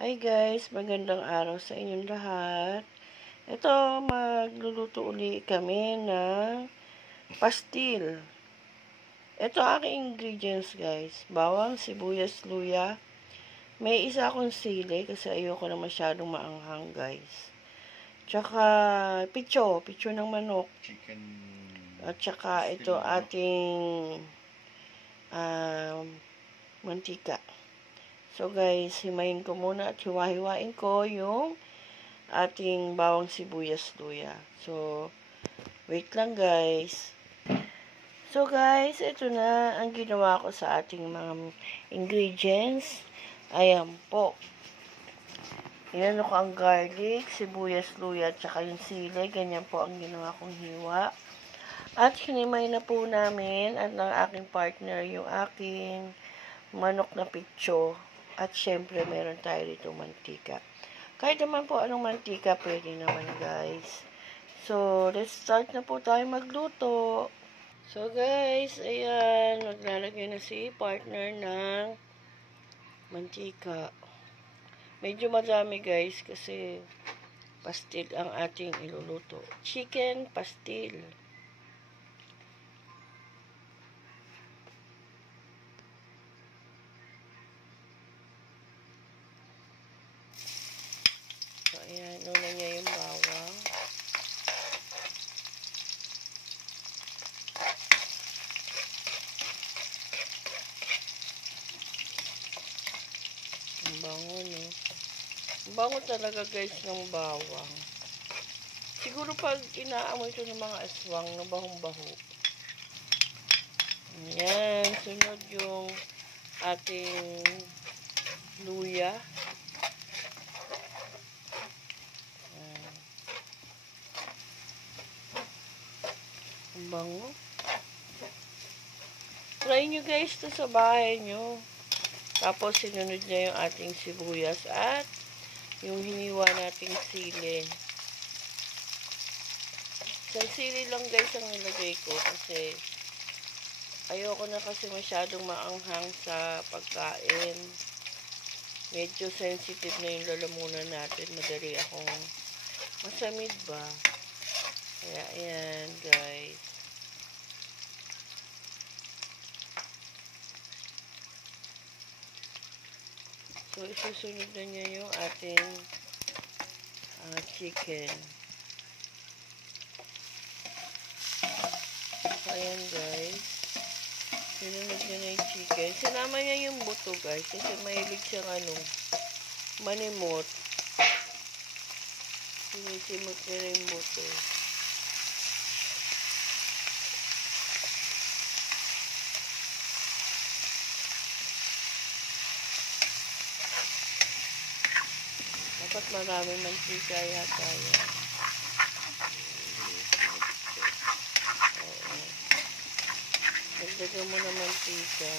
Hi guys, magandang araw sa inyong lahat. Ito, magluluto uli kami ng pastil. Ito aking ingredients guys. Bawang, sibuyas, luya. May isa akong sili kasi ayoko na masyadong maanghang guys. Tsaka picho ng manok. Chicken. At tsaka ito ating mantika. So guys, himayin ko muna at hiwa-hiwain ko yung ating bawang sibuyas luya. So, wait lang guys. So guys, ito na ang ginawa ko sa ating mga ingredients. Ayan po. Inano ko ang garlic, sibuyas luya, at saka yung sili. Ganyan po ang ginawa kong hiwa. At hinimay na po namin at ng aking partner yung aking manok na pitso. At syempre, meron tayo dito mantika. Kahit naman po anong mantika, pwede naman guys. So, let's start na po tayo magluto. So guys, ayan, maglalagay na si partner ng mantika. Medyo madami guys kasi pastil ang ating iluluto. Chicken pastil. So ayan, una niya yung bawang. Ang bango, no? Ang bango talaga guys ng bawang. Siguro pag inaamoy ito ng mga aswang na bahong-baho. Ayan, sunod yung ating luya. Ayan. Ang bango. Try nyo guys to sa bahay nyo. Tapos sinunod niya yung ating sibuyas at yung hiniwa nating sili. Isang sili lang guys ang nilagay ko kasi ayoko na kasi masyadong maanghang sa pagkain. Medyo sensitive na yung lalamunan natin. Madali akong masamid ba. Kaya ayan guys. So isusunod na niya yung ating chicken. So ayan guys. Sinunod niya na yung chicken. Sinama niya yung buto guys kasi mahilig siyang manimot. Sinisimot niya na yung buto. Dapat maraming mantika yata yan. Oo. Nagdagan mo na mantika.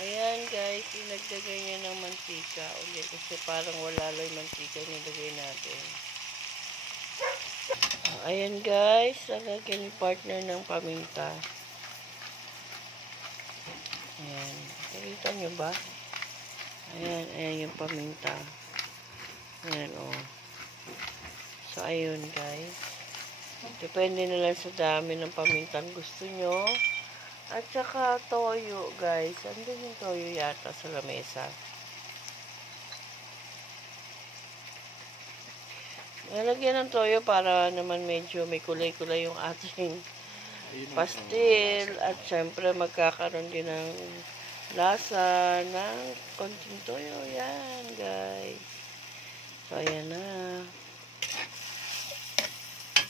Ayan guys, inagdagay niya ng mantika ulit kasi parang wala lang yung mantika nilagay natin. Ayan guys, lagyan ni partner ng paminta. Ayan, nakita nyo ba? Ayan, ayan yung paminta. Ayan o. So ayun guys. Depende na lang sa dami ng pamintang gusto nyo. At saka toyo, guys. Andun yung toyo yata sa lamesa. Nalagyan ng toyo para naman medyo may kulay-kulay yung ating pastil. At syempre magkakaroon din ng lasa ng konting toyo. Yan, guys. So, ayan na.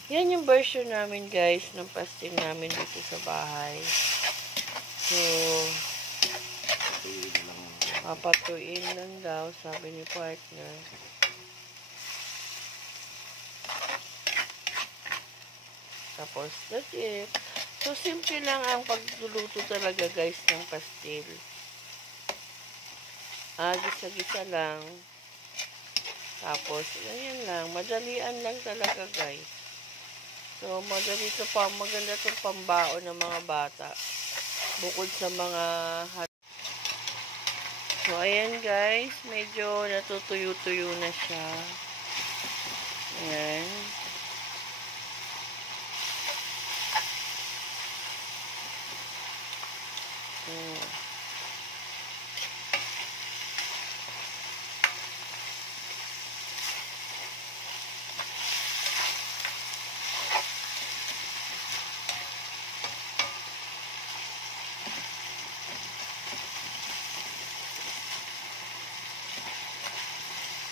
Yan yung version namin, guys, ng pastil namin dito sa bahay. So, papatuin lang daw, sabi ni partner. Tapos, that's it. So, simple lang ang pagluluto talaga, guys, ng pastil. Gisa-gisa lang. Tapos, ayan lang. Madalian lang talaga, guys. So, maganda itong pambaon ng mga bata. Bukod sa mga so, ayan guys. Medyo natutuyo-tuyo na siya. Ayan. So,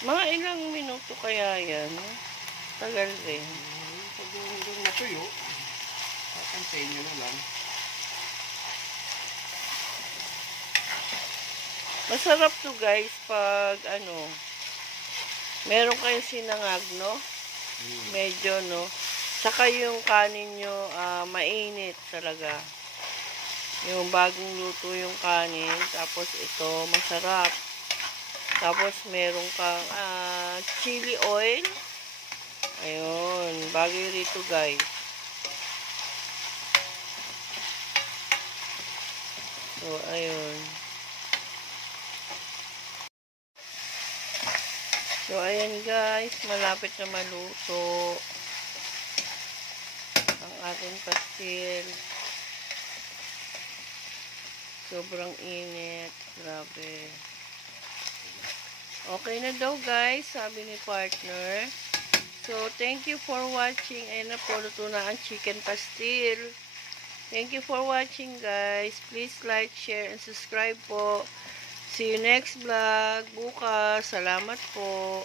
mga ilang minuto kaya yan? Tagal rin. Pag doon natuyo, papantayin nyo na lang. Masarap to guys pag meron kayong sinangag, no? Medyo, no? Saka yung kanin nyo, mainit talaga. Yung bagong luto yung kanin. Tapos ito, masarap. Tapos meron kang chili oil. Ayun, bagay rito guys. So, ayun. So, ayan guys, malapit na maluto ang ating pastil. Sobrang init. Grabe. Okay na daw guys, sabi ni partner. So, thank you for watching. Ayun na po, luto na ang chicken pastil. Thank you for watching guys. Please like, share, and subscribe po. See you next vlog. Bukas. Salamat po.